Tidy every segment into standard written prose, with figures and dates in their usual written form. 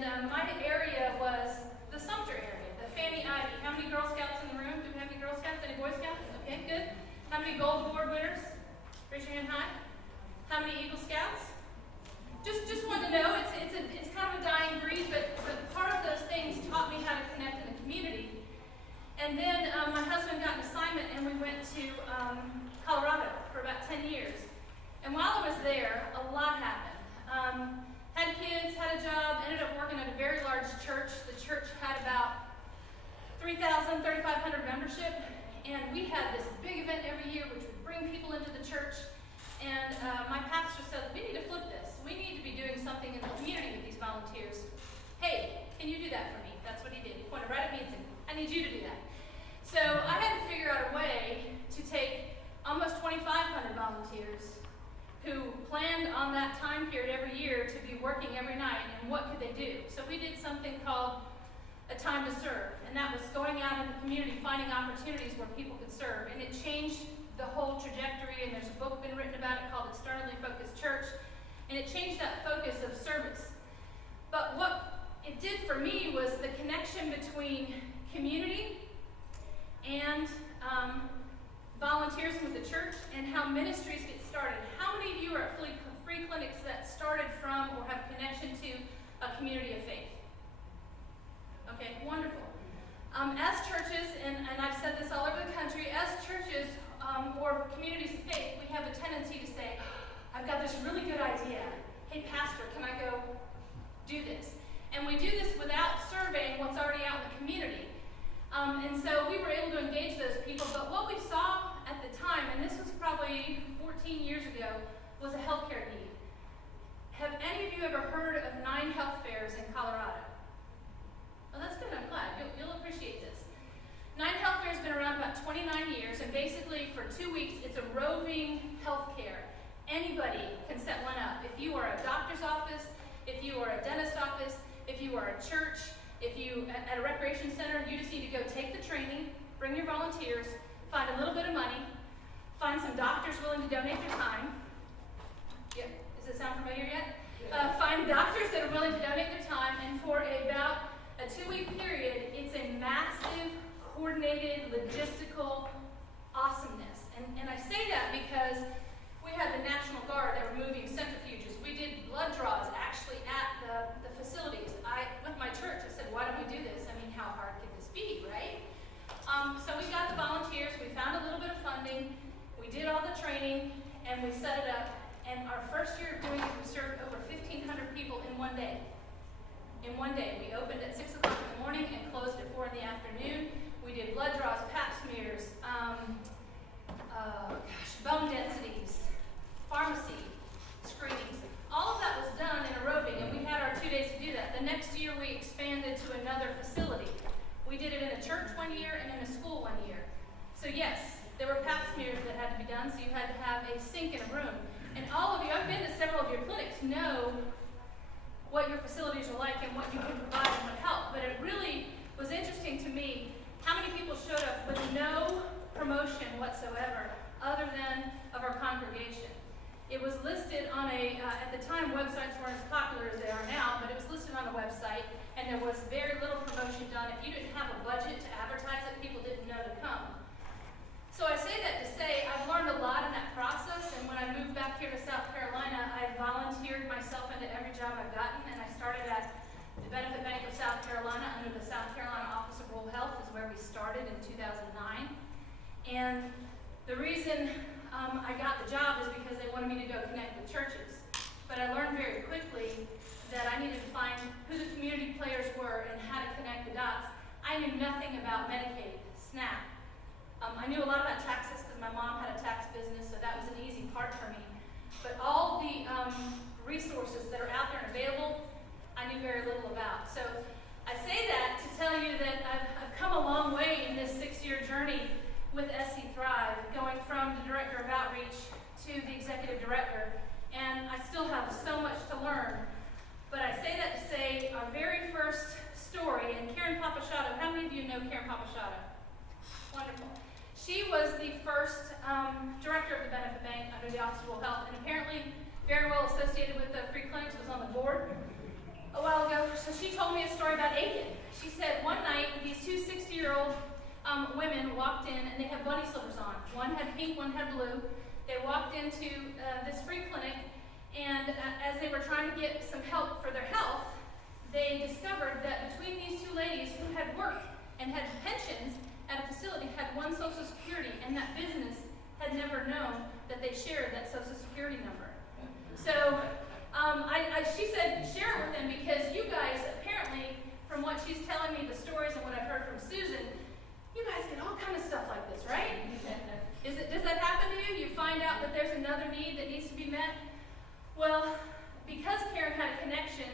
And my area was the Sumter area, the Fanny Ivy. How many Girl Scouts in the room? Do we have any Girl Scouts? Any Boy Scouts? Okay, good. How many Gold Award winners? Raise your hand high. How many Eagle Scouts? Just wanted to know, it's kind of a dying breed, but part of those things taught me how to connect in the community. And then my husband got an assignment and we went to Colorado for about 10 years. And while I was there, a lot happened. Had kids, had a job, ended up working at a very large church. The church had about 3,000, 3,500 membership. And we had this big event every year which would bring people into the church. And my pastor said, we need to flip this. We need to be doing something in the community with these volunteers. Hey, can you do that for me? That's what he did. He pointed right at me and said, I need you to do that. So I had to figure out a way to take almost 2,500 volunteers who planned on that time period every year to be working every night, and what could they do? So we did something called a time to serve, and that was going out in the community, finding opportunities where people could serve, and it changed the whole trajectory, and there's a book been written about it called Externally Focused Church, and it changed that focus of service. But what it did for me was the connection between community and volunteers with the church and how ministries get started. How many of you are at free clinics that started from or have connection to a community of faith? Okay, wonderful. As churches, and I've said this all over the country, as churches or communities of faith, we have a tendency to say, I've got this really good idea. Hey, pastor, can I go do this? And we do this without surveying what's already out in the community. And so we were able to engage those people, but what we saw at the time, and this was probably 14 years ago, was a healthcare need. Have any of you ever heard of 9 health fairs in Colorado? Well, that's good, I'm glad. You'll appreciate this. 9 health fairs has been around about 29 years, and basically for 2 weeks, it's a roving healthcare. Anybody can set one up. If you are a doctor's office, if you are a dentist's office, if you are a church, if you at a recreation center, you just need to go take the training, bring your volunteers, find a little bit of money, find some doctors willing to donate their time. Yeah, does it sound familiar yet? Find doctors that are willing to donate their time, and for about a 2-week period, it's a massive, coordinated, logistical awesomeness. And I say that because we had the National Guard that were moving centrifuges. We did blood draws actually at the facilities. With my church, I said, why don't we do this? I mean, how hard could this be, right? So we got the volunteers, we found a little bit of funding, we did all the training, and we set it up. And our first year of doing it, we served over 1,500 people in one day. In one day. We opened at 6 o'clock in the morning and closed at 4 in the afternoon. We did blood draws, pap smears, bone densities, pharmacy screenings. All of that was done in a roving, and we had our 2 days to do that. The next year, we expanded to another facility. We did it in a church one year and in a school one year. So yes, there were pap smears that had to be done, so you had to have a sink in a room. And all of you, I've been to several of your clinics, know what your facilities are like and what you can provide and what help. But it really was interesting to me how many people showed up with no promotion whatsoever other than of our congregation. It was listed on at the time, websites weren't as popular as they are now, but it was listed on a website, and there was very little promotion done. If you didn't have a budget to advertise it, people didn't know to come. So I say that to say I've learned a lot in that process, and when I moved back here to South Carolina, I volunteered myself into every job I've gotten, and I started at the Benefit Bank of South Carolina under the South Carolina Office of Rural Health is where we started in 2009. And the reason I got the job is because they wanted me to go connect with churches. But I learned very quickly that I needed to find who the community players were and how to connect the dots. I knew nothing about Medicaid, SNAP. I knew a lot about taxes because my mom had a tax business, so that was an easy part for me. But all the resources that are out there and available, I knew very little about. So I say that to tell you that I've come a long way in this 6-year journey with SC Thrive, going from the Director of Outreach to the Executive Director, and I still have so much to learn. But I say that to say our very first story, and Karen Papasciotto, how many of you know Karen Papasciotto? Wonderful. She was the first director of the Benefit Bank under the Office of Rural Health, and apparently very well associated with the free clinics, was on the board a while ago. So she she told me a story about Aiken. She said one night these two 60-year-old women walked in, and they had bunny slippers on. One had pink, one had blue. They walked into this free clinic, and as they were trying to get some help for their health, they discovered that between these two ladies who had worked and had pensions at a facility had one Social Security, and that business had never known that they shared that Social Security number. So she said, share it with them, because you guys, apparently, from what she's telling me, the stories and what I've heard from Susan, you guys get all kind of stuff like this, right? Does that happen to you? You find out that there's another need that needs to be met? Well, because Karen had a connection,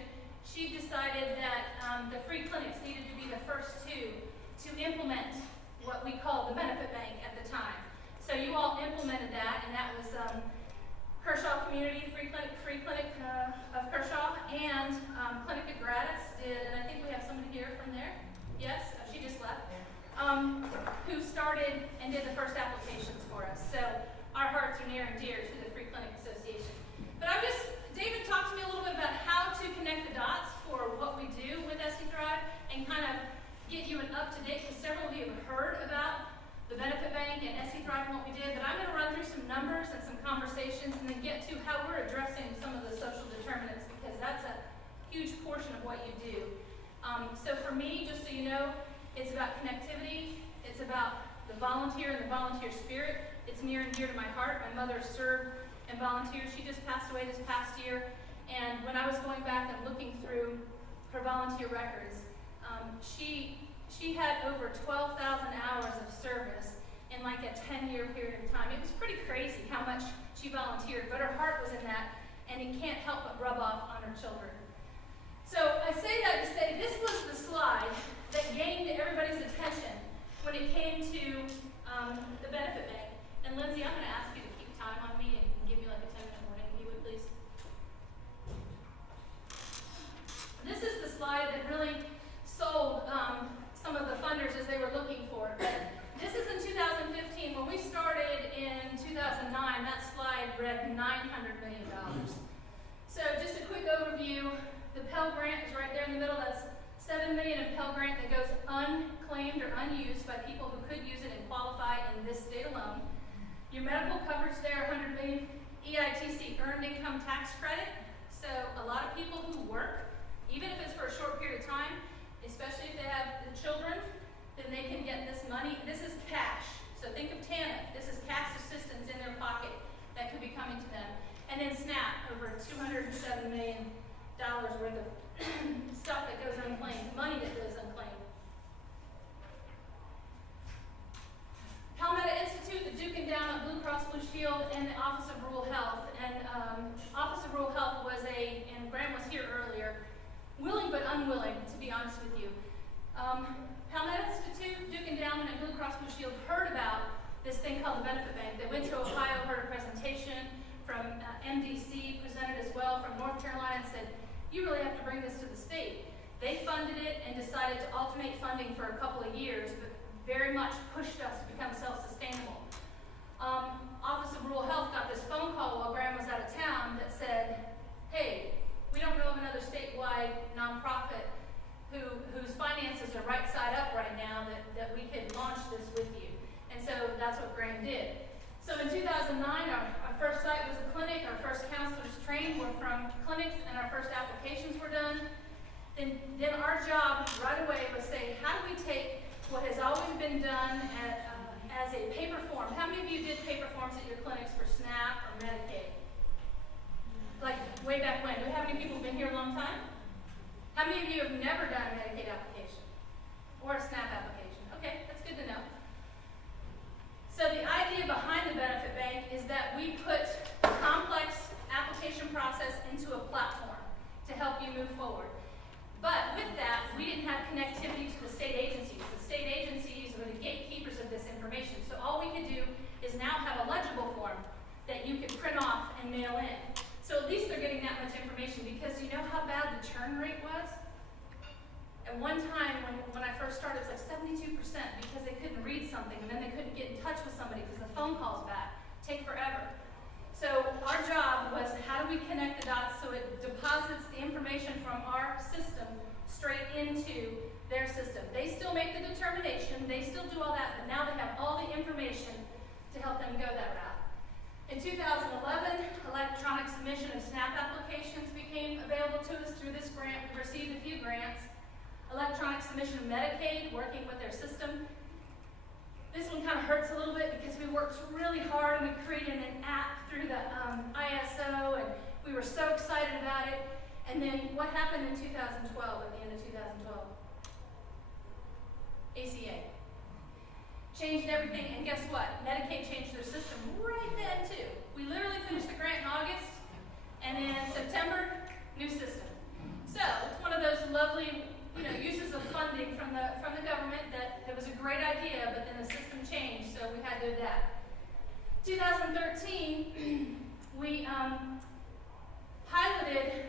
she decided that the free clinics needed to be the first two to implement what we called the benefit bank at the time. So you all implemented that, and that was Kershaw Community Free Clinic of Kershaw, and Clinica Gratis did, and I think we have somebody here from there. Yes, she just left. Who started and did the first applications for us. So our hearts are near and dear to the Free Clinic Association. But David talked to me a little bit about how to connect the dots for what we do with SC Thrive and kind of get you an up-to-date, because several of you have heard about the benefit bank and SC Thrive and what we did, but I'm going to run through some numbers and some conversations and then get to how we're addressing some of the social determinants, because that's a huge portion of what you do. So for me, just so you know, it's about connectivity, it's about the volunteer and the volunteer spirit. It's near and dear to my heart. My mother served and volunteered. She just passed away this past year, and when I was going back and looking through her volunteer records, she had over 12,000 hours of service in like a 10-year period of time. It was pretty crazy how much she volunteered, but her heart was in that, and it can't help but rub off on her children. So I say that to say this was the slide that gained everybody's attention when it came to the benefit bank. And Lindsay, I'm going to ask you to keep time on me and give me like a 10-minute warning, if you would please. This is the slide that really sold some of the funders as they were looking for it. But this is in 2015. When we started in 2009, that slide read $900 million. So just a quick overview. The Pell Grant is right there in the middle. That's $7 million in Pell Grant that goes unclaimed or unused by people who could use it and qualify in this state alone. Your medical coverage there, $100 million. EITC, Earned Income Tax Credit. So a lot of people who work, even if it's for a short period of time, especially if they have the children, then they can get this money. This is cash. So think of TANF. This is cash assistance in their pocket that could be coming to them. And then SNAP, over $207 million worth of stuff that goes unclaimed, money that goes unclaimed. Palmetto Institute, the Duke Endowment, Blue Cross Blue Shield, and the Office of Rural Health. And Office of Rural Health was and Graham was here earlier, willing but unwilling, to be honest with you. Palmetto Institute, Duke Endowment, and Blue Cross Blue Shield heard about this thing called the benefit bank. They went to Ohio, heard a presentation from MDC, presented as well from North Carolina, and said, you really have to bring this to the state. They funded it and decided to alternate funding for a couple of years, but very much pushed us to become self-sustainable. Office of Rural Health got this phone call while Graham was out of town that said, hey, we don't know of another statewide nonprofit whose finances are right side up right now that we could launch this with you. And so that's what Graham did. So in 2009, our first site was a clinic, our first counselors trained were from clinics, and our first applications were done. Then our job right away was say, how do we take what has always been done as a paper form? How many of you did paper forms at your clinics for SNAP or Medicaid? Like way back when? Do we have any people who've been here a long time? How many of you have never done a Medicaid application or a SNAP application? Okay, that's good to know. So the idea behind the benefit bank is that we put a complex application process into a platform to help you move forward. But with that, we didn't have connectivity to the state agencies. The state agencies were the gatekeepers of this information. So all we could do is now have a legible form that you could print off and mail in. So at least they're getting that much information, because you know how bad the churn rate was? At one time, when I first started, it was like 72% because they couldn't read something, and then they couldn't get in touch with somebody because the phone calls back take forever. So our job was, how do we connect the dots so it deposits the information from our system straight system. They still make the determination, they still do all that, but now they have all the information to help them go that route. In 2011, electronic submission of SNAP applications became available to us through this grant. We received a few grants. Electronic submission of Medicaid, working with their system. This one kind of hurts a little bit because we worked really hard and we created an app through the ISO, and we were so excited about it. And then what happened in 2012, at the end of 2012? ACA. Changed everything, and guess what? Medicaid changed their system right then too. We literally finished the grant in August, and in September, new system. So it's one of those lovely, uses of funding from the government that it was a great idea, but then the system changed, so we had to adapt. 2013, we piloted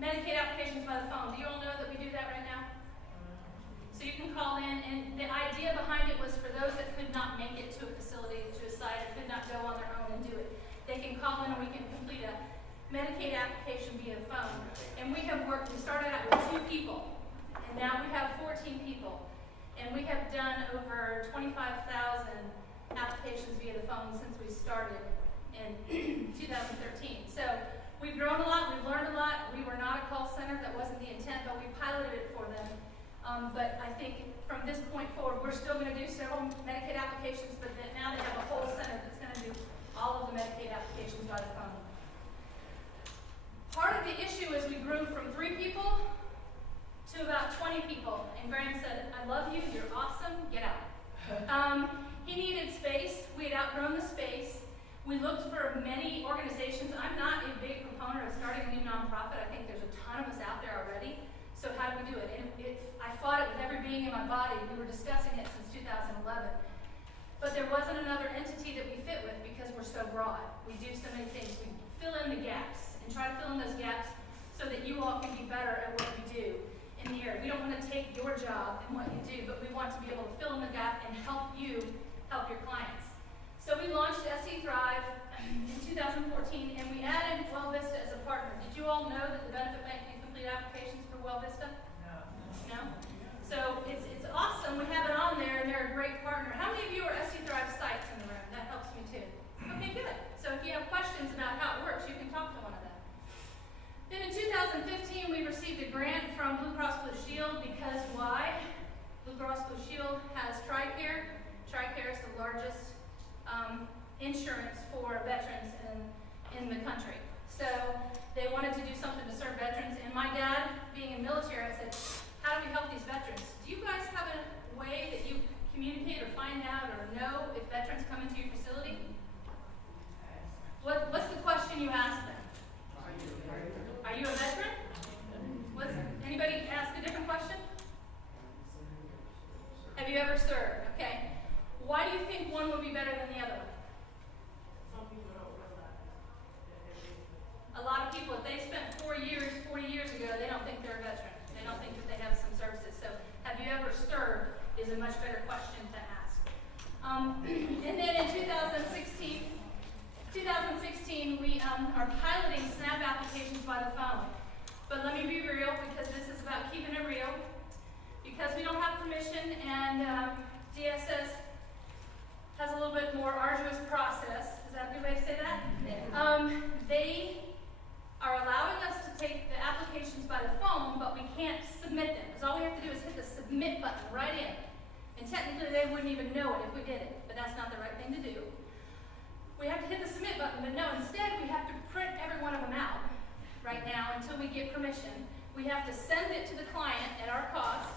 Medicaid applications by the phone. Do you all know that we do that right now? So you can call in, and the idea behind it was for those that could not make it to a facility, to a site, or could not go on their own and do it. They can call in and we can complete a Medicaid application via phone. And we started out with 2 people, and now we have 14 people. And we have done over 25,000 applications via the phone since we started in 2013. So we've grown a lot, we've learned a lot. We were not a call center, that wasn't the intent, but we piloted it for them. But I think from this point forward, we're still going to do several Medicaid applications, but then now they have a whole center that's going to do all of the Medicaid applications by the phone. Part of the issue is we grew from 3 people to about 20 people, and Graham said, "I love you, you're awesome, get out." He needed space. We had outgrown the space. We looked for many organizations. I'm not a big proponent of starting a new nonprofit. I think there's a ton of us out there already. So how do we do it? And I fought it with every being in my body. We were discussing it since 2011. But there wasn't another entity that we fit with because we're so broad. We do so many things. We fill in the gaps and try to fill in those gaps so that you all can be better at what you do in the area. We don't want to take your job and what you do, but we want to be able to fill in the gap and help you help your clients. So we launched SE Thrive in 2014, and we added Well Vista as a partner. Did you all know that the benefit bank can complete applications for Well Vista? No? So it's awesome. We have it on there, and they're a great partner. How many of you are SE Thrive sites in the room? That helps me too. Okay, good. So if you have questions about how it works, you can talk to one of them. Then in 2015, we received a grant from Blue Cross Blue Shield because why? Blue Cross Blue Shield has TRICARE. TRICARE is the largest insurance for veterans in the country. So they wanted to do something to serve veterans. And my dad, being in military, I said, how do we help these veterans? Do you guys have a way that you communicate or find out or know if veterans come into your facility? What's the question you ask them? Are you a veteran? Anybody ask a different question? Have you ever served? Okay. Why do you think one would be better than the other one? Some people don't realize that. A lot of people, if they spent 40 years ago, they don't think they're a veteran. They don't think that they have some services. So, have you ever served is a much better question to ask. And then in 2016, we are piloting SNAP applications by the phone. But let me be real, because this is about keeping it real. Because we don't have permission, and DSS has a little bit more arduous process. Is that a good way to say that? They are allowing us to take the applications by the phone, but we can't submit them. Because all we have to do is hit the submit button right in. And technically they wouldn't even know it if we did it, but that's not the right thing to do. We have to hit the submit button, but no, instead we have to print every one of them out right now until we get permission. We have to send it to the client at our cost.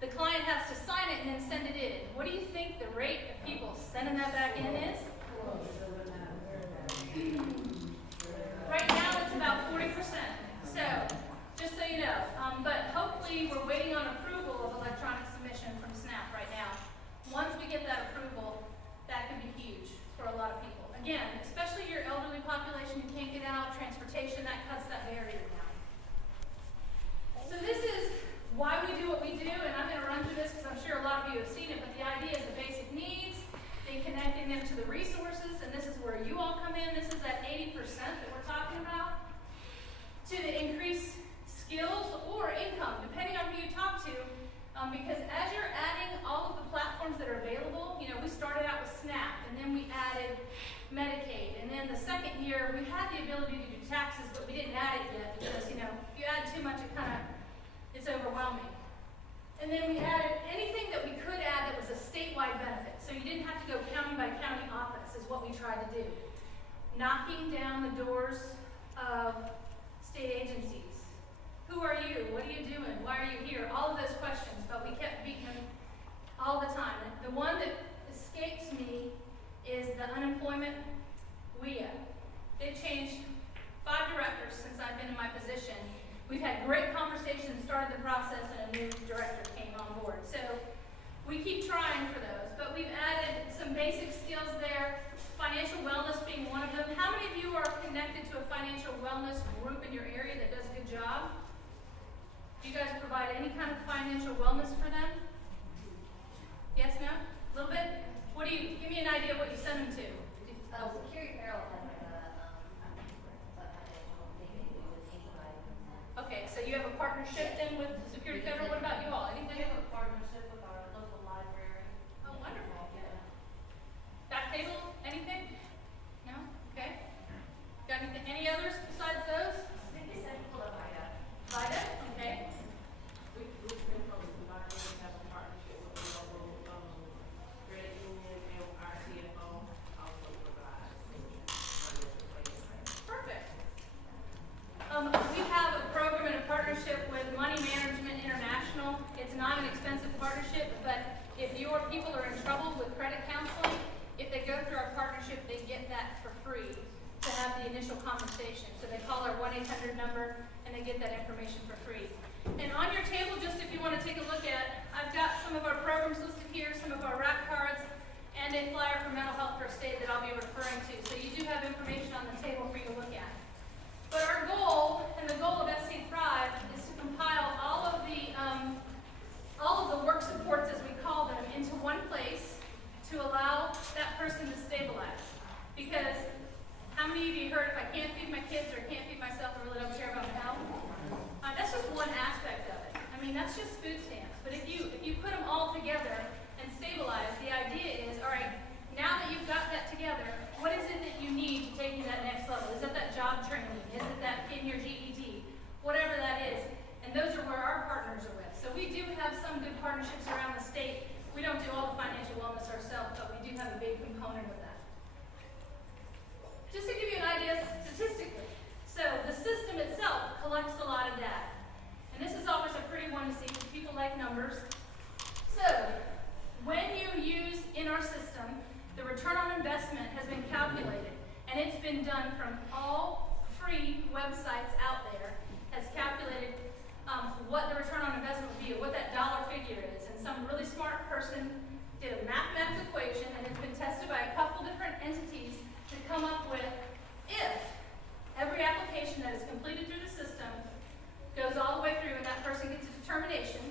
The client has to sign it and then send it in. What do you think the rate of people sending that back in is? Right now it's about 40%. So, just so you know. But hopefully we're waiting on approval of electronic submission from SNAP right now. Once we get that approval, that could be huge for a lot of people. Again, especially your elderly population who can't get out, transportation, that cuts that barrier down. So this is why we do what we do, and I'm going to run through this because I'm sure a lot of you have seen it, but the idea is the basic needs, then connecting them to the resources, and this is where you all come in. This is that 80% that we're talking about, to the increase skills or income, depending on who you talk to, overwhelming. And then we added anything that we could add that was a statewide benefit. So you didn't have to go county by county office is what we tried to do. Knocking down the doors of state agencies. Who are you? What are you doing? Why are you here? All of those questions, but we kept beating them all the time. And the one that escapes me is the unemployment WIA. They've changed 5 directors since I've been in my position. We've had great conversations, started the process, and a new director came on board. So we keep trying for those, but we've added some basic skills there, financial wellness being one of them. How many of you are connected to a financial wellness group in your area that does a good job? Do you guys provide any kind of financial wellness for them? Yes, no? A little bit? What do you, give me an idea of what you send them to. Security Apparel has like a financial thing they do with anybody. Okay, so you have a partnership then with Security Federal. What about you all? We Anything? have a partnership with our local library. Oh, wonderful. Yeah. Back table? Anything? No? Okay. Got anything? Any others besides those? I think they said pull up IDA. Vida? Okay. We've been from Library, we have a partnership with the local, credit union and our CFO also provides financial aid. Perfect. We have a program and a partnership with Money Management International. It's not an expensive partnership, but if your people are in trouble with credit counseling, if they go through our partnership, they get that for free to have the initial conversation. So they call our 1-800 number and they get that information for free. And on your table, just if you want to take a look at, I've got some of our programs listed here, some of our rack cards, and a flyer for mental health first aid that I'll be referring to. So you do have information on the table for you to look at. But our goal, and the goal of SC Thrive, is to compile all of the work supports, as we call them, into one place to allow that person to stabilize. Because how many of you heard, if I can't feed my kids or can't feed myself, I really don't care about my health? That's just one aspect of it. I mean, that's just food stamps. But if you put them all together and stabilize, the idea is, all right, now that you've got that together, what is it that you need to take you to that next level? Is it that job training? Is it that getting your GED? Whatever that is. And those are where our partners are with. So we do have some good partnerships around the state. We don't do all the financial wellness ourselves, but we do have a big component of that. Just to give you an idea statistically, so the system itself collects a lot of data. And this is always a pretty one to see because people like numbers. So when you use in our system, the return on investment has been calculated, and it's been done from all free websites out there, has calculated what the return on investment would be, or what that dollar figure is. And some really smart person did a mathematical equation, and it's been tested by a couple different entities to come up with if every application that is completed through the system goes all the way through and that person gets a determination,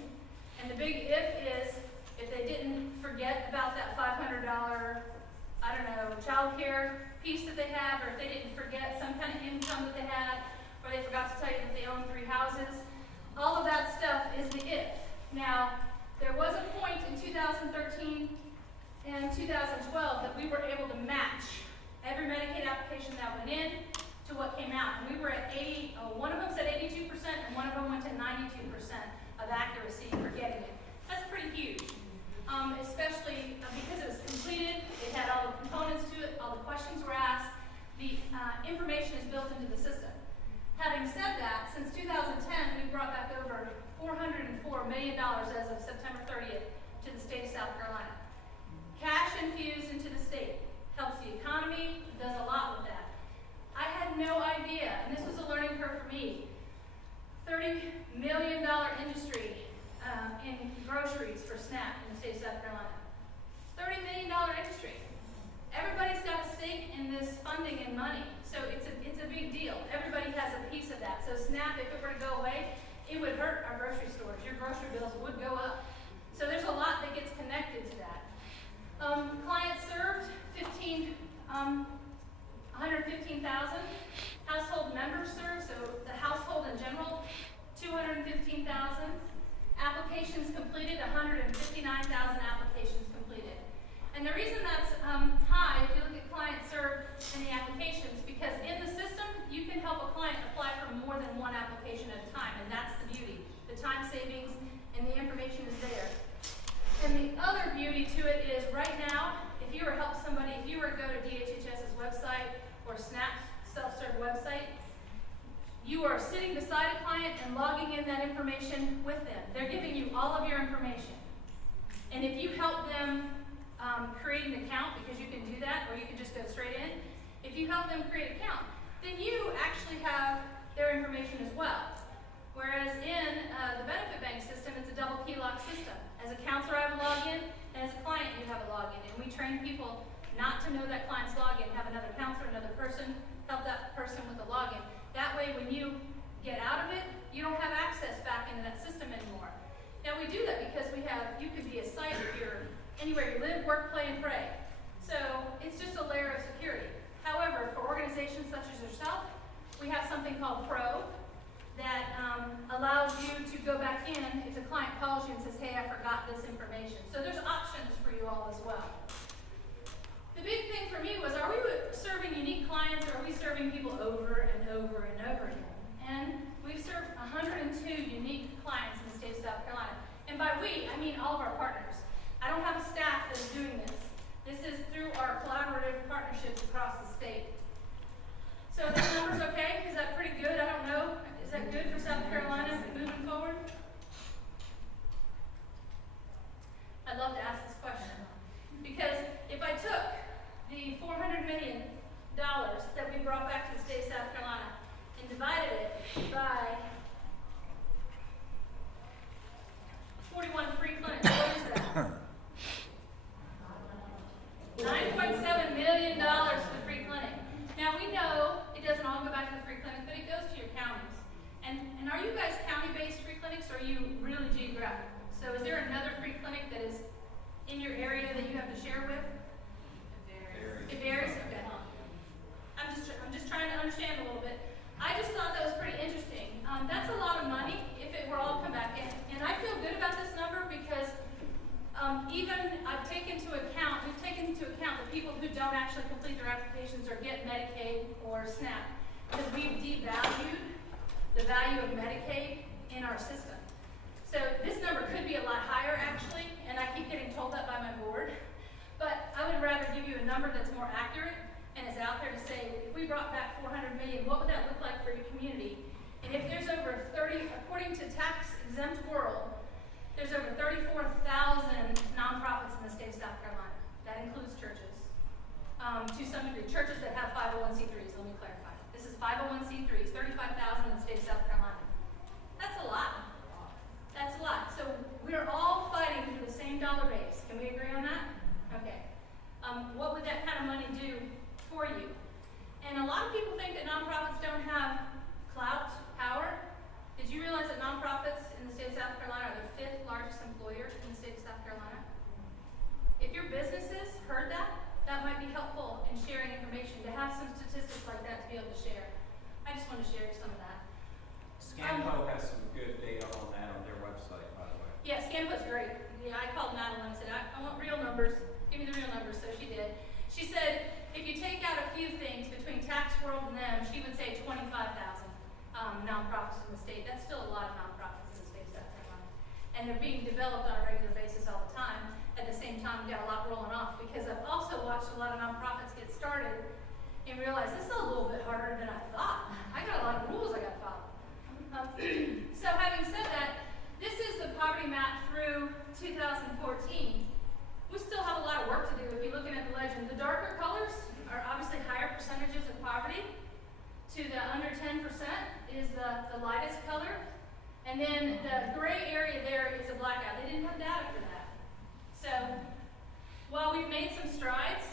and the big if is if they didn't forget about that $500, I don't know, child care piece that they have, or if they didn't forget some kind of income that they had, or they forgot to tell you that they own 3 houses, all of that stuff is the if. Now, there was a point in 2013 and 2012 that we were able to match every Medicaid application that went in to what came out. And we were at 80, one of them said 82%, and one of them went to 92% of accuracy for getting it. That's pretty huge, especially because it was completed, it had all the components to it, all the questions were asked, the information is built into the system. Having said that, since 2010, we brought back over $404 million as of September 30th to the state of South Carolina. Cash infused into the state helps the economy, does a lot with that. I had no idea, and this was a learning curve for me, $30 million industry in groceries for SNAP in the state of South Carolina. $30 million industry. Everybody's got a stake in this funding and money, so it's a big deal. Everybody has a piece of that. So SNAP, if it were to go away, it would hurt our grocery stores. Your grocery bills would go up. So there's a lot that gets connected to that. Clients served 115,000. Household members served, so the household in general, 215,000. Applications completed, 159,000 applications completed. And the reason that's high, if you look at clients served in the applications, because in the system, you can help a client apply for more than one application at a time, and that's the beauty. The time savings And if you help them create an account, because you can do that, or you can just go straight in, if you help them create an account, then you actually have their information as well. Whereas in the benefit bank system, it's a double key lock system. As a counselor, I have a login, and as a client, you have a login. And we train people not to know that client's login, have another counselor, another person, help that person with the login. That way, when you get out of it, you don't have access back into that system anymore. Now, we do that because you could be a site if you're anywhere you live, work, play, and pray. So it's just a layer of security. However, for organizations such as yourself, we have something called Pro that allows you to go back in if the client calls you and says, hey, I forgot this information. So there's options for you all as well. The big thing for me was, are we serving unique clients, or are we serving people over and over and over again? And we've served 102 unique clients in the state of South Carolina. And by we, I mean all of our partners. I don't have a staff that is doing this. This is through our collaborative partnerships across the state. So this number's okay? Is that pretty good? I don't know. Is that good for South Carolina moving forward? I'd love to ask this question. Because if I took the $400 million that we brought back to the state of South Carolina and divided it by 41 free clinics, what is that? $9.7 million for the free clinic. Now we know it doesn't all go back to the free clinic, but it goes to your counties. And are you guys county-based free clinics, or are you really geographical? So is there another free clinic that is in your area that you have to share with? It varies? Okay. I'm just trying to understand a little bit. I just thought that was pretty interesting. That's a lot of money if it were all come back in. And I feel good about this number because even we've taken into account the people who don't actually complete their applications or get Medicaid or SNAP, because we've devalued the value of Medicaid in our system. So this number could be a lot higher actually, and I keep getting told that by my board. But I would rather give you a number that's more accurate and is out there to say, if we brought back $400 million, what would that look like for your community? And if there's over 30, according to Tax Exempt World, there's over 34,000 nonprofits in the state of South Carolina. That includes churches. To some degree, churches that have 501c3s, let me clarify. This is 501c3s, 35,000 in the state of South Carolina. That's a lot. That's a lot. So we're all fighting for the same dollar base. Can we agree on that? Okay. What would that kind of money do for you? And a lot of people think that nonprofits don't have clout, power. Did you realize that nonprofits in the state of South Carolina are the 5th largest employer in the state of South Carolina? If your businesses heard that, that might be helpful in sharing information, to have some statistics like that to be able to share. I just want to share some of that. SCANPO has some good data on that on their website, by the way. Yeah, SCANPO's great. Yeah, I called Madeline and said, I want real numbers. Give me the real numbers. So she did. She said, if you take out a few things between Tax World and them, she would say 25,000 nonprofits in the state. That's still a lot of nonprofits in the state of South Carolina. And they're being developed on a regular basis all the time. At the same time, we've got a lot rolling off, because I've also watched a lot of nonprofits get started and realize this is a little bit harder than I thought. I got a lot of rules I got to follow. So having said that, this is the poverty map through 2014. We still have a lot of work to do if you're looking at the legend. The darker colors are obviously higher percentages of poverty. To the under 10% is the lightest color. And then the gray area there is a blackout. They didn't have data for that. So while we've made some strides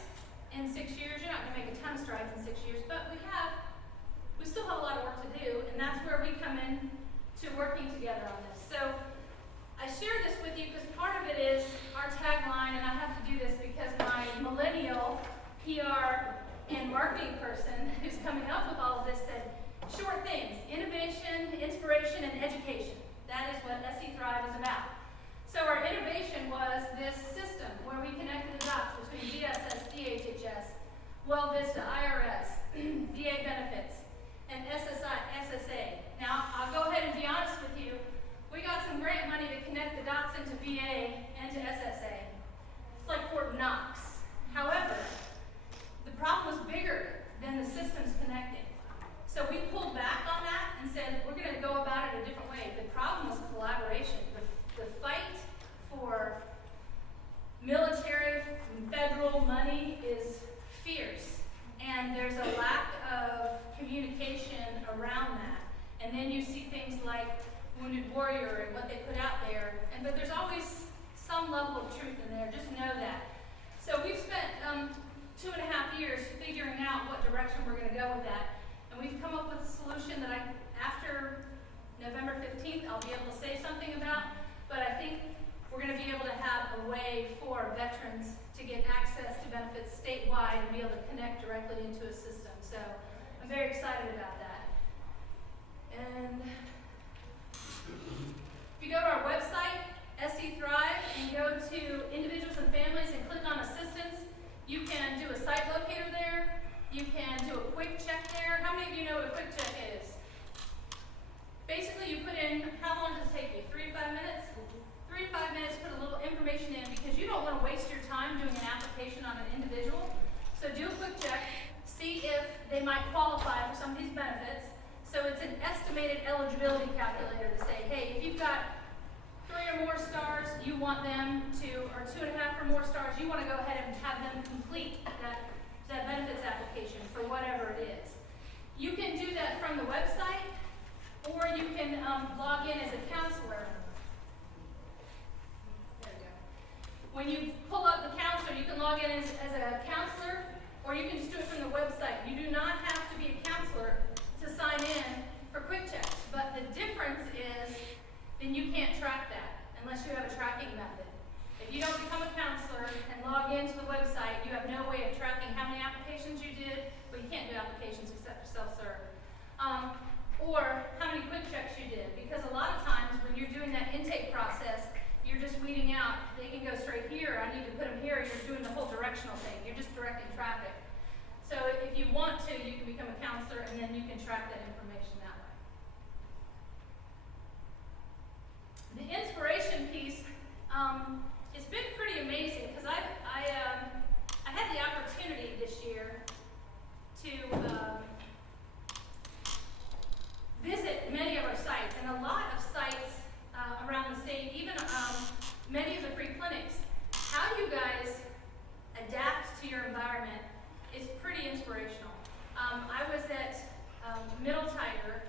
in 6 years, you're not going to make a ton of strides in 6 years, but we still have a lot of work to do, and that's where we come in to working together on this. So I share this with you because part of it is our tagline, and I have to do this because my millennial PR and marketing person who's coming up with all of this said, short things, innovation, inspiration, and education. That is what SE Thrive is about. So our innovation was this system where we connected the dots between DSS, DHHS, Well Vista, IRS, VA benefits, and SSA. Now, I'll go ahead and be honest with you. We got some grant money to connect the dots into VA and to SSA. It's like Fort Knox. However, the problem was bigger than the systems connecting. So we pulled back on that and said, we're going to go about it a different way. The problem was collaboration. The fight for solution that after November 15th, I'll be able to say something about, but I think we're going to be able to have a way for veterans to get access to benefits statewide and be able to connect directly into a system. So I'm very excited about that. And if you go to our website, SC Thrive, and go to individuals and families and click on assistance, you can do a site locator there. You can do a quick check there. How many of you know what a quick check is? Basically, you put in, how long does it take you? 3 to 5 minutes? 3 to 5 minutes, put a little information in because you don't want to waste your time doing an application on an individual. So do a quick check, see if they might qualify for some of these benefits. So it's an estimated eligibility calculator to say, hey, if you've got 3 or more stars, you want them to, or 2.5 or more stars, you want to go ahead and have them complete that benefits application for whatever it is. You can do that from the website, or you can log in as a counselor. There we go. When you pull up the counselor, you can log in as a counselor, or you can just do it from the website. You do not have to be a counselor to sign in for quick checks, but the difference is then you can't track that unless you have a tracking method. If you don't become a counselor and log into the website, you have no way of tracking how many applications you did. Well, you can't do applications except for self-serve. Or how many quick checks you did. Because a lot of times when you're doing that intake process, you're just weeding out. They can go straight here. I need to put them here. You're doing the whole directional thing. You're just directing traffic. So if you want to, you can become a counselor and then you can track that information that way. The inspiration piece, it's been pretty amazing because I had the opportunity this year to visit many of our sites, and a lot of sites around the state, even many of the free clinics. How you guys adapt to your environment is pretty inspirational. I was at Middle Tiger,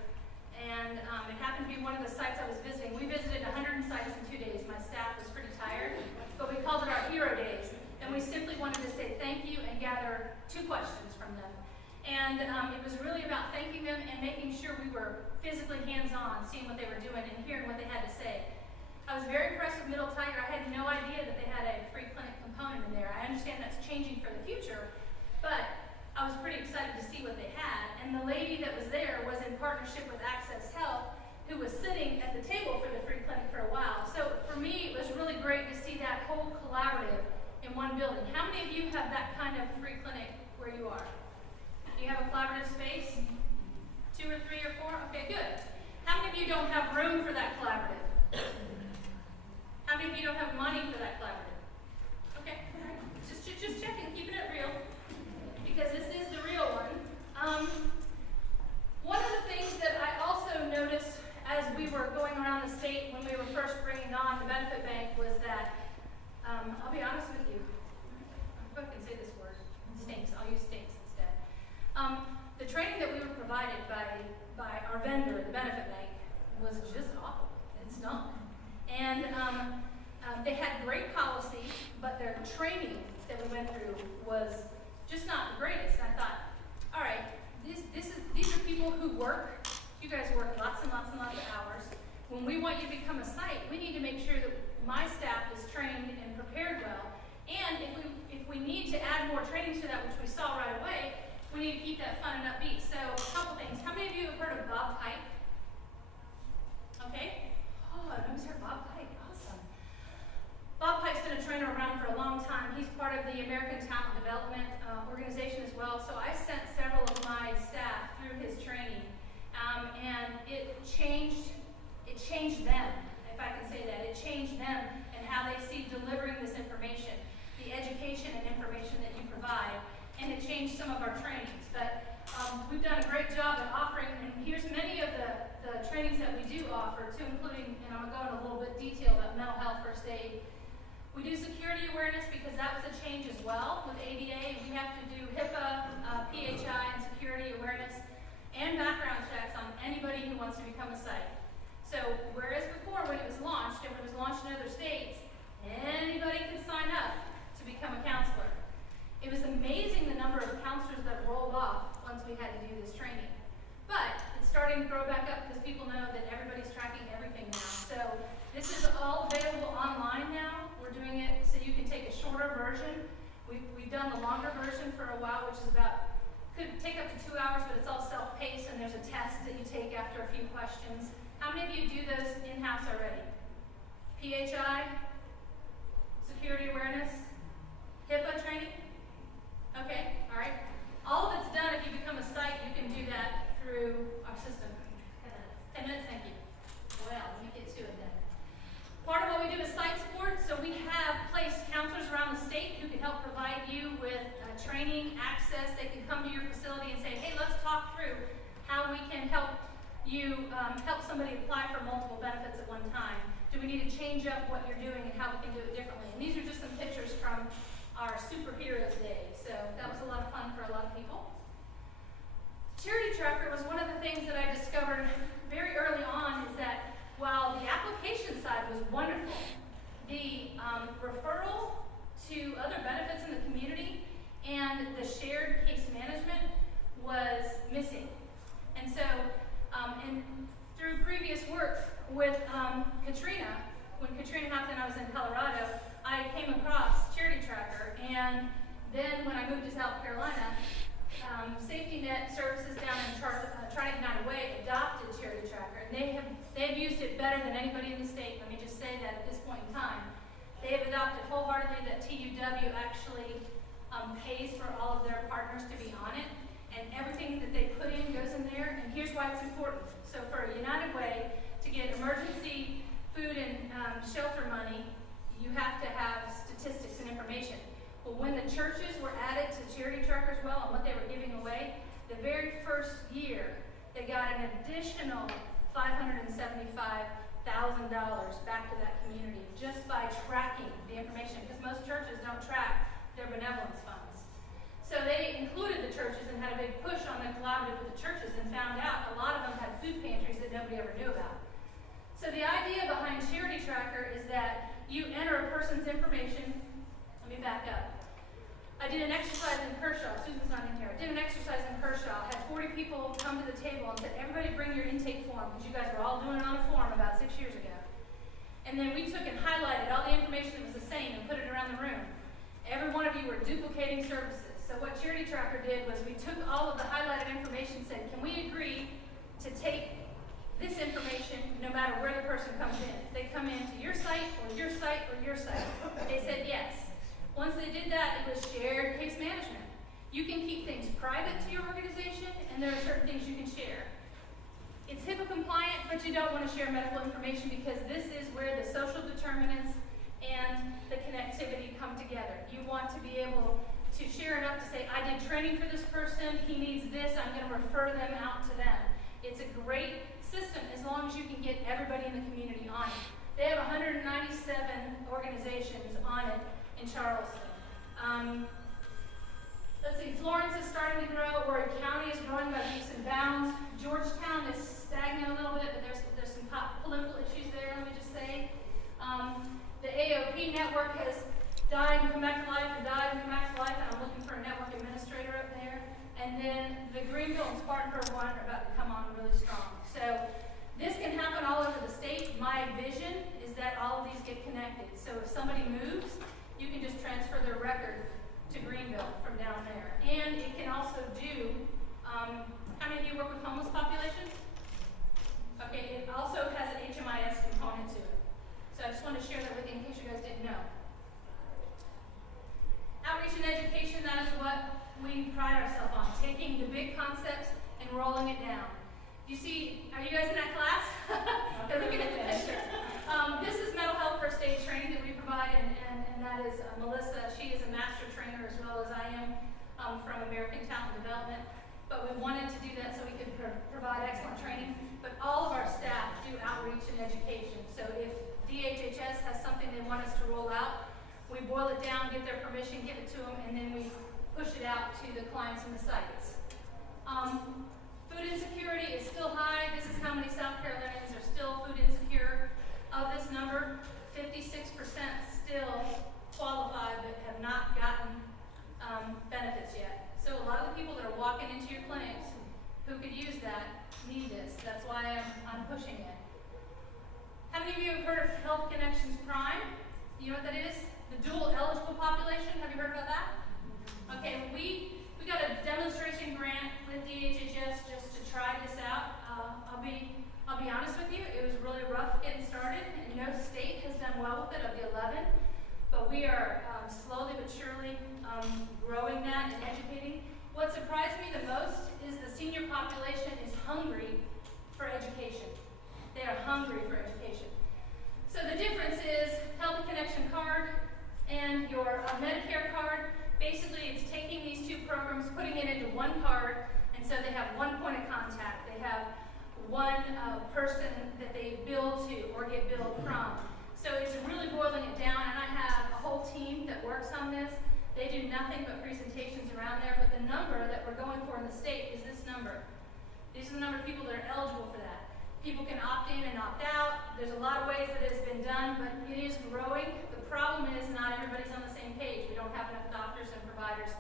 and it happened to be one of the sites I was visiting. We visited 100 sites in 2 days. My staff was pretty tired, but we called it our Hero Days, and we simply wanted to say thank you and gather 2 questions from them. And it was really about thanking them and making sure we were physically hands-on, seeing what they were doing and hearing what they had to say. I was very impressed with Middle Tiger. I had no idea that they had a free clinic component in there. I understand that's changing for the future, but I was pretty excited to see what they had. And the lady that was there was in partnership with Access Health, who was sitting at the table for the free clinic for a while. So for me, it was really great to see that whole collaborative in one building. How many of you have that kind of free clinic where you are? Do you have a collaborative space? 2 or 3 or 4? Okay, good. How many of you don't have room for that collaborative? How many of you don't have money for that collaborative? Okay, just checking, keeping it real, because this is the real one. One of the things that I also noticed as we were going around the state when we were first bringing on the benefit bank was that, I'll be honest with you, I can say this word, stinks, I'll use stinks instead. The training that we were provided by our vendor, the benefit bank, was just awful. It stunk. And they had great policy, but their training that we went through was just not the greatest. And I thought, all right, these are people who work. You guys work lots and lots and lots of hours. When we want you to become a site, we need to make sure that my staff is trained and prepared well. And if we need to add more training to that, which we saw right away, we need to keep that fun and upbeat. So a couple things. How many of you have heard of Bob Pike? Okay. Oh, I've never heard Bob Pike. Awesome. Bob Pike's been a trainer around for a long time. He's part of the American Talent Development organization as well. So I sent several of my staff through his training, and it changed them, if I can say that. It changed them and how they see delivering this information, the education and information that you provide, and it changed some of our trainings. But we've done a great job at offering, and here's many of the trainings that we do offer, too, including, and I'm going to go in a little bit detail about mental health first aid. We do security awareness because that was a change as well with ADA. We have to do HIPAA, PHI, and security awareness, and background checks on anybody who wants to become a site. So whereas before when it was launched, and when it was launched in other states, anybody could sign up to become a counselor. It was amazing the number of counselors that rolled off once we had to do this training. But it started starting to grow back up because people know that everybody's tracking everything now. So this is all available online now. We're doing it so you can take a shorter version. We've done the longer version for a while, which is could take up to 2 hours, but it's all self-paced, and there's a test that you take after a few questions. How many of you do those in-house already? PHI, security awareness, HIPAA training? Okay, all right. All of it's done. If you become a site, you can do that through our system. 10 minutes, thank you. Well, let me get to it then. Part of what we do is site support, so we have placed counselors around the state who can help provide you with training, access. They can come to your facility and say, hey, let's talk through how we can help you help somebody apply for multiple benefits at one time. Do we need to change up what you're doing and how we can do it differently? And these are just some pictures from our Superheroes Day, so that was a lot of fun for a lot of people. Charity Tracker was one of the things that I discovered very early on, is that while the application side was wonderful, the referral to other benefits in the community and the shared case management was missing. And so, and through previous work with Katrina, when Katrina happened, I was in Colorado, I came across Charity Tracker, and then when I moved to South Carolina, Safety Net Services down in Trident United Way adopted Charity Tracker, and they've used it better than anybody in the state. Let me just say that at this point in time. They have adopted wholeheartedly that TUW actually pays for all of their partners to be on it, and everything that they put in goes in there, and here's why it's important. So for United Way to get emergency food and shelter money, you have to have statistics and information. Well, when the churches were added to Charity Tracker as well and what they were giving away, the very first year they got an additional $575,000 back to that community just by tracking the information, because most churches don't track their benevolence funds. So they included the churches and had a big push on the collaborative with the churches, and found out a lot of them had food pantries that nobody ever knew about. So the idea behind Charity Tracker is that you enter a person's information. Let me back up. I did an exercise in Kershaw. Susan's not in here. I did an exercise in Kershaw. Had 40 people come to the table and said, everybody bring your intake form, because you guys were all doing it on a form about 6 years ago. And then we took and highlighted all the information that was the same and put it around the room. Every one of you were duplicating services. So what Charity Tracker did was we took all of the highlighted information and said, can we agree to take this information no matter where the person comes in? They come into your site or your site or your site. They said yes. Once they did that, it was shared case management. You can keep things private to your organization, and there are certain things you can share. It's HIPAA compliant, but you don't want to share medical information, because this is where the social determinants and the connectivity come together. You want to be able to share enough to say, I did training for this person, he needs this, I'm going to refer them out to them. It's a great system as long as you can get everybody in the community on it. They have 197 organizations on it in Charleston. Let's see, Florence is starting to grow. Horry County is growing by leaps and bounds. Georgetown is stagnant a little bit, but there's some political issues there, let me just say. The AOP network has died and come back to life, and died and come back to life, and I'm looking for a network administrator up there. And then the Greenville and Spartanburg one are about to come on really strong. So this can happen all over the state. My vision is that all of these get connected. So if somebody moves, you can just transfer their record to Greenville from down there. And it can also do, how many of you work with homeless population? Okay, it also has an HMIS component to it. So I just wanted to share that with you in case you guys didn't know. Outreach and education, that is what we pride ourselves on, taking the big concepts and rolling it down. You see, are you guys in that class? They're looking at the picture. This is mental health first aid training that we provide, and that is Melissa. She is a master trainer as well as I am from American Talent Development. But we wanted to do that so we could provide excellent training. But all of our staff do outreach and education. So if DHHS has something they want us to roll out, we boil it down, get their permission, give it to them, and then we push it out to the clients and the sites. Food insecurity is still high. This is how many South Carolinians are still food insecure. Of this number, 56% still qualify but have not gotten benefits yet. So a lot of the people that are walking into your clinics who could use that need this. The You know what that is? The dual eligible population. Have you heard about that? Okay, we got a demonstration grant with DHHS just to try this out. I'll be honest with you, it was really rough getting started, and no state has done well with it of the 11, but we are slowly but surely growing that and educating. What surprised me the most is the senior population is hungry for education. They are hungry for education. So the difference is Health Connection card and your Medicare card. Basically, it's taking these two programs, putting it into one card, and so they have one point of contact. They have one person that they bill to or get billed from. So it's really boiling it down, and I have a whole team that works on this. They do nothing but presentations around there, but the number that we're going for in the state is this number. These are the number of people that are eligible for that. People can opt in and opt out. There's a lot of ways that it's been done, but it is growing. The problem is not everybody's on the same page. We don't have enough doctors and providers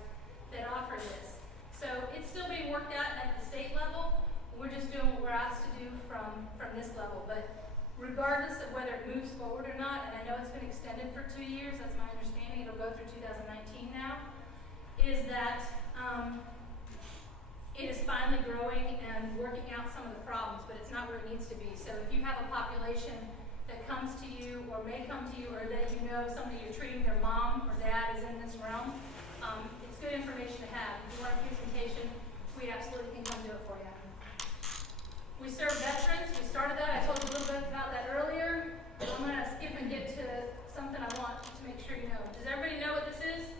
that offer this. So it's still being worked out at the state level. We're just doing what we're asked to do from this level. But regardless of whether it moves forward or not, and I know it's been extended for 2 years, that's my understanding, it'll go through 2019 now, is that it is finally growing and working out some of the problems, but it's not where it needs to be. So if you have a population that comes to you or may come to you, or that you know somebody you're treating, their mom or dad is in this realm, it's good information to have. If you want a presentation, we absolutely can come do it for you. We serve veterans. We started that. I told you a little bit about that earlier. I'm going to skip and get to something I want to make sure you know. Does everybody know what this is?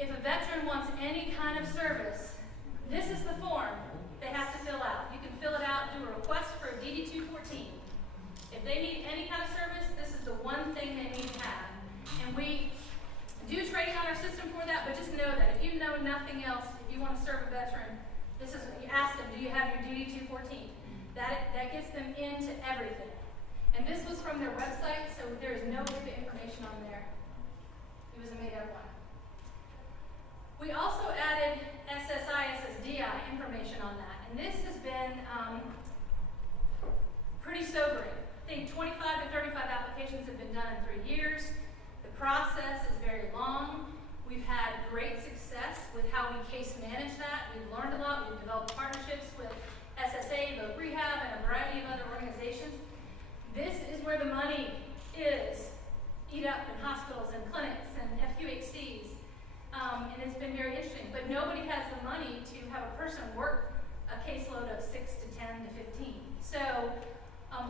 If a veteran wants any kind of service, this is the form they have to fill out. You can fill it out, do a request for a DD-214. If they need any kind of service, this is the one thing they need to have. And we do training on our system for that, but just know that if you know nothing else, if you want to serve a veteran, this is what you ask them, do you have your DD-214? That gets them into everything. And this was from their website, so there is no HIPAA information on there. It was a made-up one. We also added Ssi Ssdi information on that, and this has been pretty sobering. I think 25 to 35 applications have been done in 3 years. The process is very long. We've had great success with how we case manage that. We've learned a lot. We've developed partnerships with SSA, Voc Rehab, and a variety of other organizations. This is where the money is, eat up in hospitals and clinics and FQHCs. And it's been very interesting, but nobody has the money to have a person work a caseload of 6 to 10 to 15. So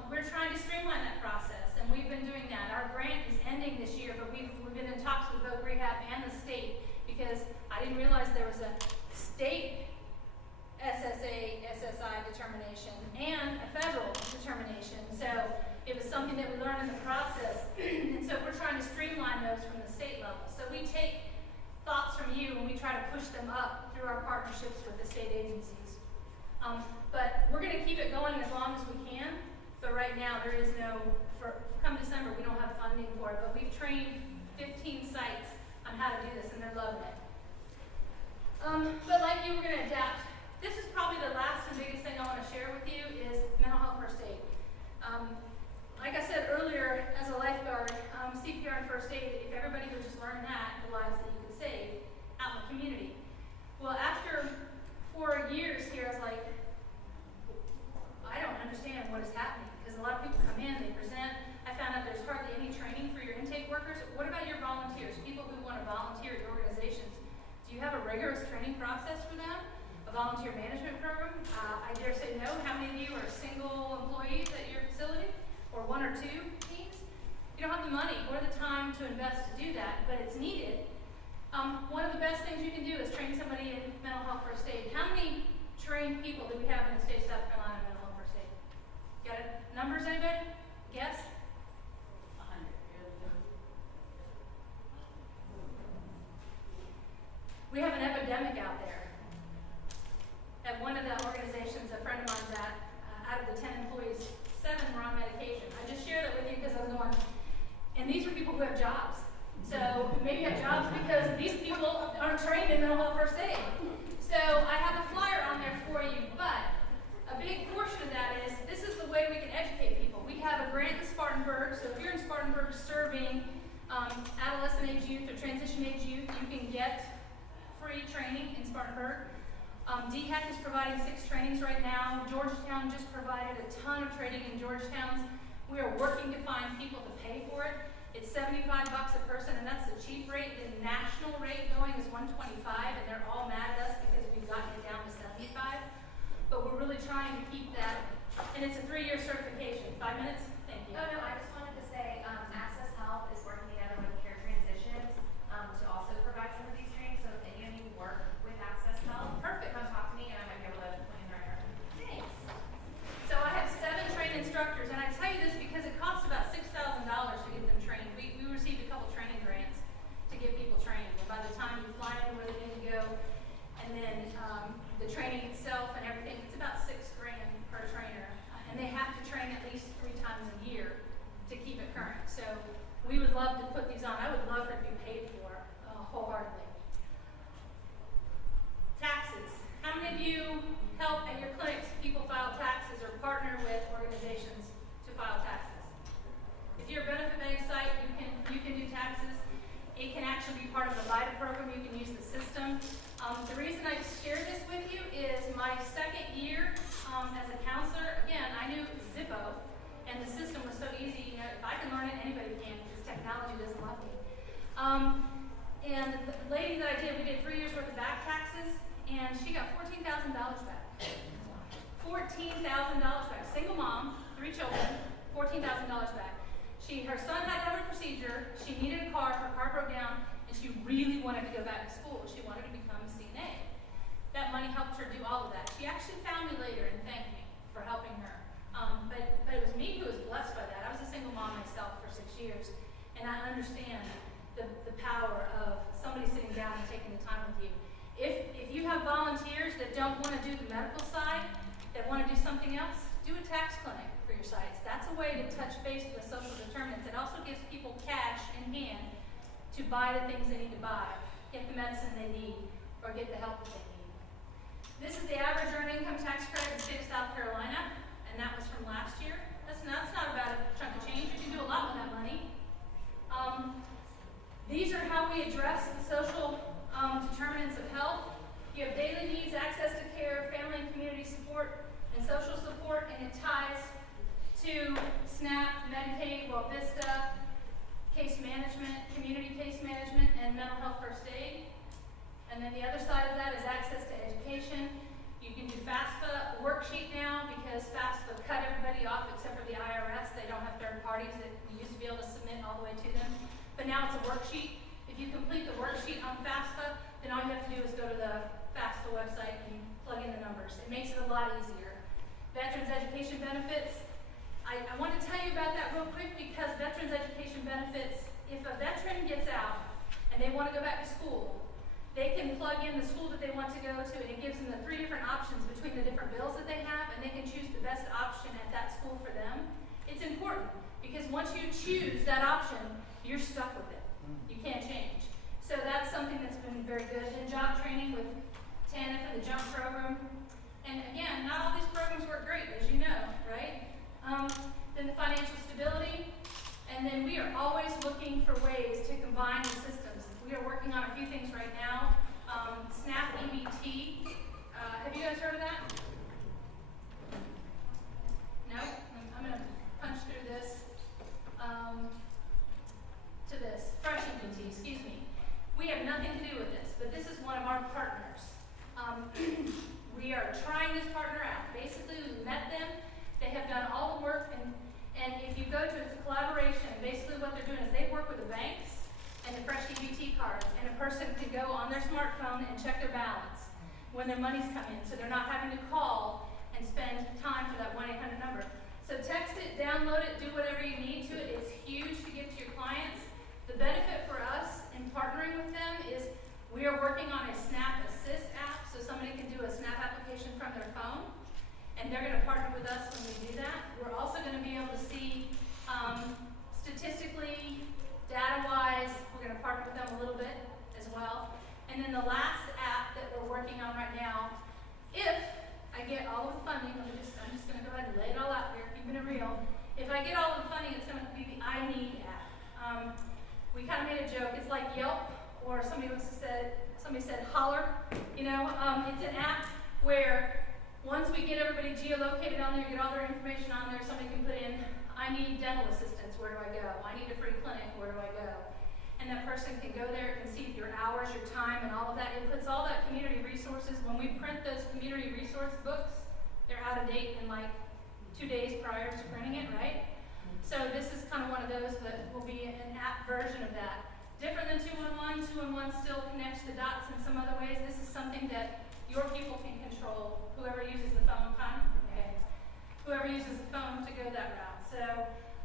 we're trying to streamline that process, and we've been doing that. Our grant is ending this year, but we've been in talks with Voc Rehab and the state, because I didn't realize there was a state SSA, SSI determination and a federal determination. So it was something that we learned in the process, and so we're trying to streamline those from the state level. So we take thoughts from you and we try to push them up through our partnerships with the state agencies. But we're going to keep it going as long as we can. But right now there is no, come December we don't have funding for it, but we've trained 15 sites on how to do this and they're loving it. But like you, we're going to adapt. This is probably the last and biggest thing I want to share with you is mental health first aid. Like I said earlier, as a lifeguard, CPR and first aid, if everybody would just learn that, the lives that you could save out in the community. Well, after 4 years here, I was like, I don't understand what is happening, because a lot of people come in, they present. I found out there's hardly any training for your intake workers. What about your volunteers, people who want to volunteer at your organizations? Do you have a rigorous training process for them? A volunteer management program? I dare say no. How many of you are single employees at your facility? Or 1 or 2 teams? You don't have the money or the time to invest to do that, but it's needed. One of the best things you can do is train somebody in mental health first aid. How many trained people do we have in the state of South Carolina in mental health first aid? Got it? Numbers, anybody? Guess? 100. We have an epidemic out there. At one of the organizations a friend of mine's at, out of the 10 employees, 7 were on medication. I just share that with you because I was going, and these are people who have jobs. So maybe you have jobs because these people aren't trained in mental health first aid. So I have a flyer on there for you, but a big portion of that is, this is the way we can educate people. We have a grant in Spartanburg, so if you're in Spartanburg, serve serving adolescent age youth or transition age youth, you can get free training in Spartanburg. DHEC is providing 6 trainings right now. Georgetown just provided a ton of training in Georgetown's. We are working to find people to pay for it. It's $75 a person, and that's the cheap rate. The national rate going is $125, and they're all mad at us because we've gotten it down to $75. But we're really trying to keep that, and it's a 3-year certification. 5 minutes? Thank you. Oh, no, I just wanted to say, Access Health is working together with Care Transitions, to also provide some of these trainings, so if any of you work with Access Health, Perfect. come talk to me and I might be able to point in the right direction. Thanks. So I have 7 trained instructors, and I tell you this because it costs about $6,000 to get them trained. We received a couple training grants to get people trained, and by the time you fly them where they need to go, and then the training itself and everything, it's about $6,000 per trainer, and they have to train at least 3 times a year to keep it current. So we would love to put these on. I would love for it to be paid for wholeheartedly. Taxes. How many of you help at your clinics people file taxes or partner with organizations to file taxes? If you're a benefit bank site, you can do taxes. It can actually be part of the VITA program. You can use the system. The reason I shared this with you is my 2nd year as a counselor. Again, I knew Zippo, and the system was so easy. You know, if I can learn it, anybody can, because technology doesn't love me. And the lady that I did, we did 3 years worth of back taxes, and she got $14,000 back. $14,000 back. Single mom, 3 children, $14,000 back. Her son had to have a procedure. She needed a car. Her car broke down, and she really wanted to go back to school. She wanted to become a CNA. That money helped her do all of that. She actually found me later and thanked me for helping her. But it was me who was blessed by that. I was a single mom myself for 6 years, and I understand the power of somebody sitting down and taking the time with you. If you have volunteers that don't want to do the medical side, that want to do something else, do a tax clinic for your sites. That's a way to touch base with social determinants. It also gives people cash in hand to buy the things they need to buy, get the medicine they need, or get the help that they need. This is the average earned income tax credit in the state of South Carolina, and that was from last year. That's not a bad chunk of change. You can do a lot with that money. These are how we address the social determinants of health. You have daily needs, access to care, family and community support, and social support, and it ties to SNAP, Medicaid, WellVista, case management, community case management, and mental health first aid. And then the other side of that is access to education. You can do FAFSA worksheet now because FAFSA cut everybody off except for the IRS. They don't have third parties that we used to be able to submit all the way to them. But now it's a worksheet. If you complete the worksheet on FAFSA, then all you have to do is go to the FAFSA website and plug in the numbers. It makes it a lot easier. Veterans education benefits. I want to tell you about that real quick because veterans education benefits, if a veteran gets out and they want to go back to school, they can plug in the school that they want to go to, and it gives them the 3 different options between the different bills that they have, and they can choose the best option at that school for them. It's important because once you choose that option, you're stuck with it. You can't change. So that's something that's been very good. And job training with TANF and the JUMP program. And again, not all these programs work great, as you know, right? Then the financial stability. And then we are always looking for ways to combine the systems. We are working on a few things right now. SNAP EBT. Have you guys heard of that? No? I'm going to punch through this. To this. Fresh EBT, excuse me. We have nothing to do with this, but this is one of our partners. We are trying this partner out. Basically, we met them. They have done all the work, and if you go to it's a collaboration. Basically, what they're doing is they work with the banks and the fresh EBT cards, and a person can go on their smartphone and check their balance when their money's come in, so they're not having to call and spend time for that 1-800 number. So text it, download it, do whatever you need to it. It's huge to give to your clients. The benefit for us in partnering with them is we are working on a SNAP Assist app, so somebody can do a SNAP application from their phone, and they're going to partner with us when we do that. We're also going to be able to see statistically, data-wise, we're going to partner with them a little bit as well. And then the last app that we're working on right now, if I get all of the funding, I'm just going to go ahead and lay it all out here, keeping it real. If I get all of the funding, it's going to be the I Need app. we kind of made a joke. It's like Yelp, or somebody said holler. You know, it's an app where once we get everybody geolocated on there, get all their information on there, somebody can put in, I need dental assistance, where do I go? I need a free clinic, where do I go? And that person can go there, can see your hours, your time, and all of that. It puts all that community resources. When we print those community resource books, they're out of date in like 2 days prior to printing it, right? So this is kind of one of those that will be an app version of that. Different than 211. 211 still connects the dots in some other ways. This is something that your people can control. Whoever uses the phone, okay. Whoever uses the phone to go that route. So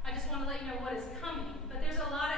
I just want to let you know what is coming. But there's a lot